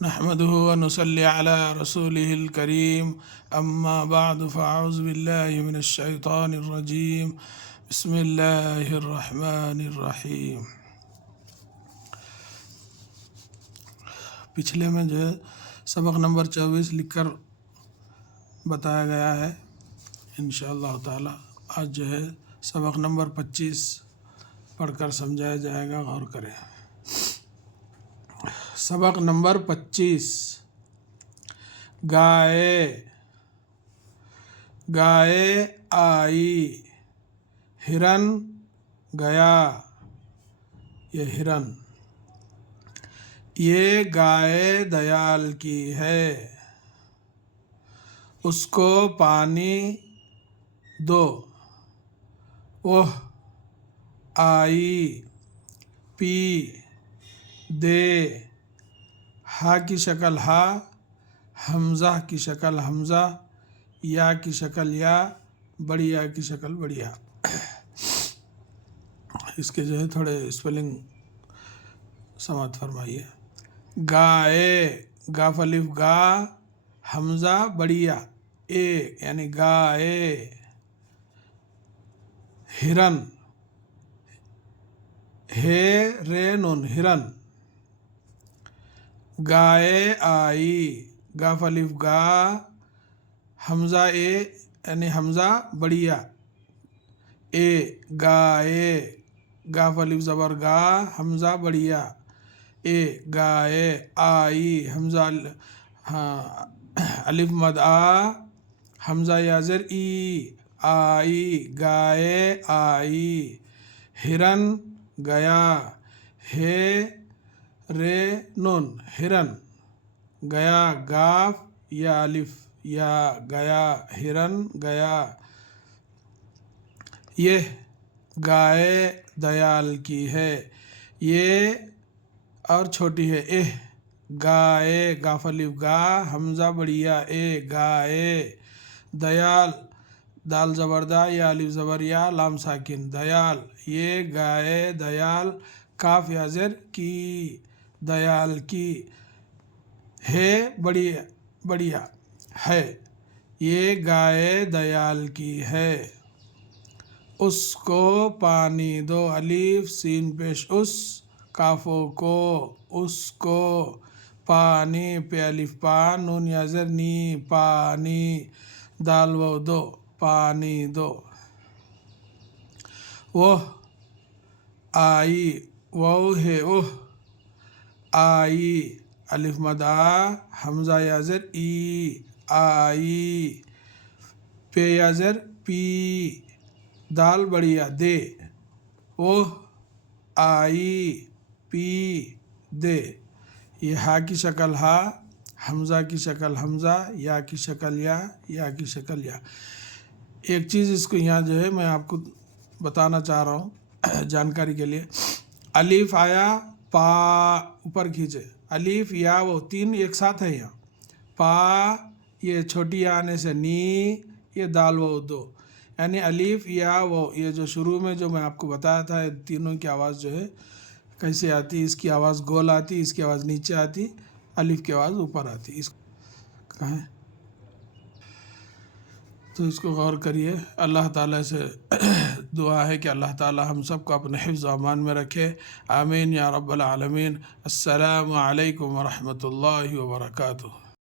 نحمده ونصلي على رسوله الكريم أما بعد فأعوذ بالله من الشيطان الرجيم بسم الله الرحمن الرحیم۔ پچھلے میں جو ہے سبق نمبر 24 لکھ کر بتایا گیا ہے، انشاءاللہ تعالی آج جو ہے سبق نمبر 25 پڑھ کر سمجھایا جائے گا، غور کریں۔ سبق نمبر 25، گائے گائے آئی، ہرن گیا، یہ ہرن، یہ گائے دیال کی ہے، اس کو پانی دو، وہ آئی، پی دے، ہا کی شکل ہا، حمزہ کی شکل حمزہ، یا کی شکل یا، بڑی یا کی شکل بڑیا۔ اس کے جو ہے تھوڑے اسپیلنگ سماعت فرمائیے۔ گائے، گاف الف گا، حمزہ بڑیا اے یعنی گائے، ہرن، ہے رے نون ہرن، گائے آئی، گاف الف گا، حمزہ اے یعنی حمزہ بڑیا اے، گائے، گاف الف زبر گا، حمزہ بڑیا اے، گائے آئی، حمزہ الف مد آ، حمزہ یازر ای، آئی، گائے آئی، ہرن گیا، ہے رے نون ہرن، گیا گاف یا الف یا، گیا ہرن گیا، یہ گائے دیال کی ہے، یہ اور چھوٹی ہے اہ، گائے، گاف الف گا، حمزہ بڑیا اے، گائے، دیال، دال زبر دا یا الف زبر یا، لام ساکن، دیال، یہ گائے دیال، کاف یا زر کی، دیال کی، ہے بڑیا بڑیا ہے، یہ گائے دیال کی ہے، اس کو پانی دو، الف سین پیش اس، کافو کو، اس کو، پانی پہ الف پا، نون یا زر نی، پانی، دال و دو، پانی دو، وہ آئی، وہ ہے اوہ، آئی، الف مد آ، حمزہ یا زر ای، آئی، پہ یا زر پی، دال بڑیا دے، وہ آئی، پی دے، یہ ہا کی شکل ہا، حمزہ کی شکل حمزہ، یا کی شکل یا کی شکل یا۔ ایک چیز اس کو یہاں جو ہے میں آپ کو بتانا چاہ رہا ہوں جانکاری کے لیے، الف آیا، پا اوپر کھینچے، الف یا وہ تین ایک ساتھ ہے یہاں، پا یہ چھوٹی آنے سے نی، یہ دال و دو، یعنی الف یا وہ، یہ جو شروع میں جو میں آپ کو بتایا تھا تینوں کی آواز جو ہے کیسے آتی، اس کی آواز گول آتی، اس کی آواز نیچے آتی، الف کی آواز اوپر آتی، اس کہاں ہے؟ تو اس کو غور کریے۔ اللہ تعالیٰ سے دعا ہے کہ اللہ تعالیٰ ہم سب کو اپنے حفظ و امان میں رکھے، آمین یا رب العالمین۔ السلام علیکم ورحمۃ اللہ وبرکاتہ۔